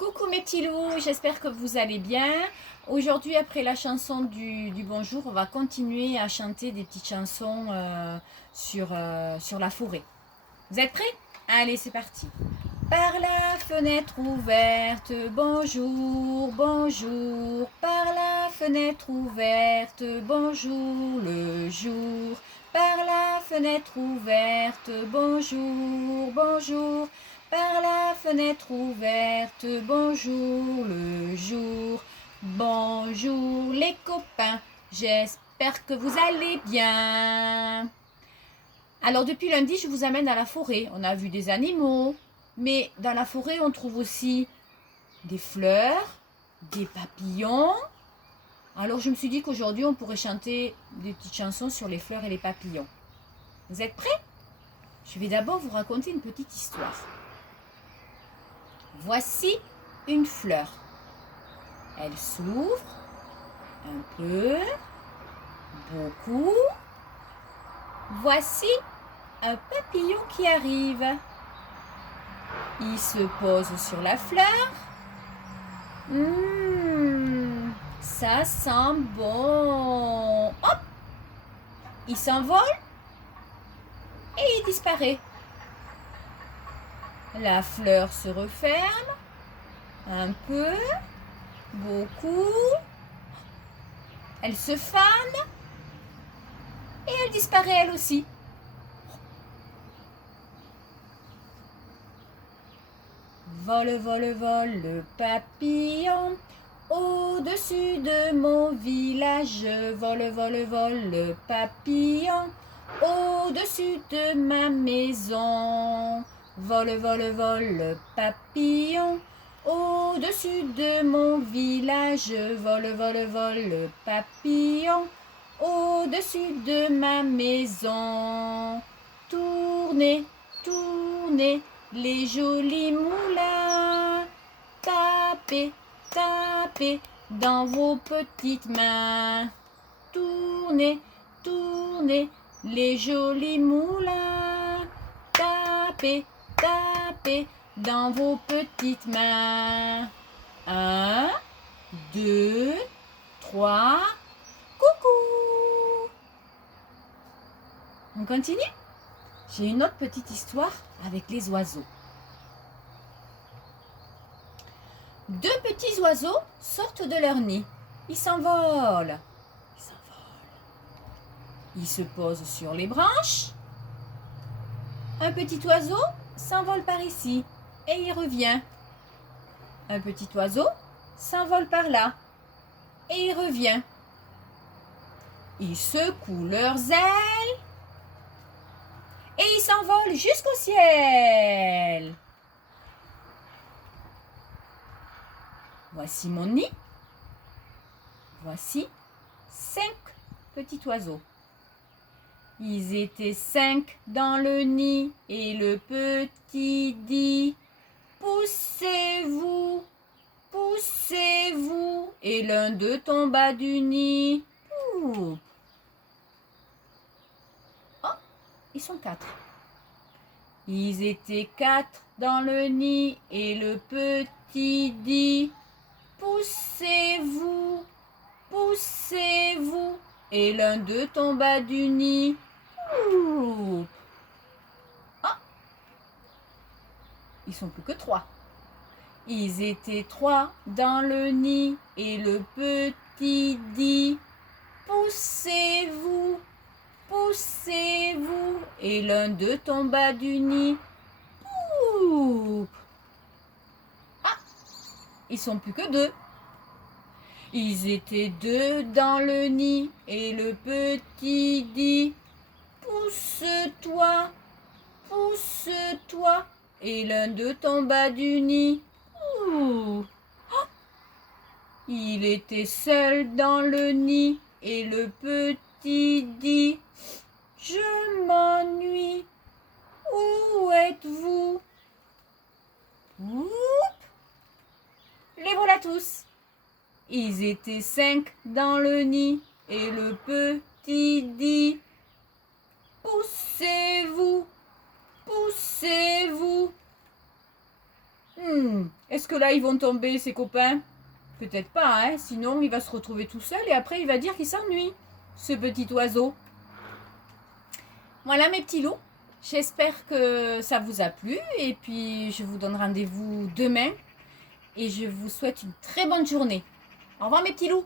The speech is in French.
Coucou mes petits loups, j'espère que vous allez bien. Aujourd'hui, après la chanson du bonjour, on va continuer à chanter des petites chansons sur la forêt. Vous êtes prêts? Allez, c'est parti. Par la fenêtre ouverte, bonjour, bonjour. Par la fenêtre ouverte, bonjour le jour. Par la fenêtre ouverte, bonjour, bonjour. Par la fenêtre ouverte, bonjour le jour. Bonjour les copains, j'espère que vous allez bien. Alors depuis lundi, je vous amène à la forêt. On a vu des animaux, mais dans la forêt, on trouve aussi des fleurs, des papillons. Alors je me suis dit qu'aujourd'hui, on pourrait chanter des petites chansons sur les fleurs et les papillons. Vous êtes prêts? Je vais d'abord vous raconter une petite histoire. Voici une fleur. Elle s'ouvre un peu, beaucoup. Voici un papillon qui arrive. Il se pose sur la fleur. Ça sent bon. Hop! Il s'envole et il disparaît. La fleur se referme un peu, beaucoup. Elle se fane et elle disparaît elle aussi. Vole, vole, vole le papillon au-dessus de mon village. Vole, vole, vole le papillon au-dessus de ma maison. Vole, vole, vole le papillon au-dessus de mon village. Vole, vole, vole le papillon au-dessus de ma maison. Tournez, tournez les jolis moulins. Tapez, tapez dans vos petites mains. Tournez, tournez les jolis moulins. Tapez, tapez dans vos petites mains. 1, 2, 3. Coucou! On continue? J'ai une autre petite histoire avec les oiseaux. Deux petits oiseaux sortent de leur nid. Ils s'envolent. Ils s'envolent. Ils se posent sur les branches. Un petit oiseau s'envole par ici et il revient. Un petit oiseau s'envole par là et il revient. Ils secouent leurs ailes et ils s'envolent jusqu'au ciel. Voici mon nid. Voici 5 petits oiseaux. Ils étaient 5 dans le nid et le petit dit: poussez-vous, poussez-vous. Et l'un d'eux tomba du nid. Ouh. Oh, ils sont 4. Ils étaient 4 dans le nid et le petit dit: poussez-vous, poussez-vous. Et l'un d'eux tomba du nid. Ouh. Oh, ils sont plus que 3. Ils étaient 3 dans le nid et le petit dit: poussez-vous, poussez-vous. Et l'un d'eux tomba du nid. Ouh. Ah, ils sont plus que 2. Ils étaient 2 dans le nid et le petit dit: pousse-toi, pousse-toi. Et l'un d'eux tomba du nid. Ouh. Oh, il était seul dans le nid et le petit dit: je m'ennuie, où êtes-vous? Oup. Les voilà tous. Ils étaient 5 dans le nid et le petit dit: poussez-vous, poussez-vous. Est-ce que là, ils vont tomber, ses copains? Peut-être pas, hein? Sinon, il va se retrouver tout seul et après, il va dire qu'il s'ennuie, ce petit oiseau. Voilà mes petits loups. J'espère que ça vous a plu et puis je vous donne rendez-vous demain et je vous souhaite une très bonne journée. Au revoir mes petits loups.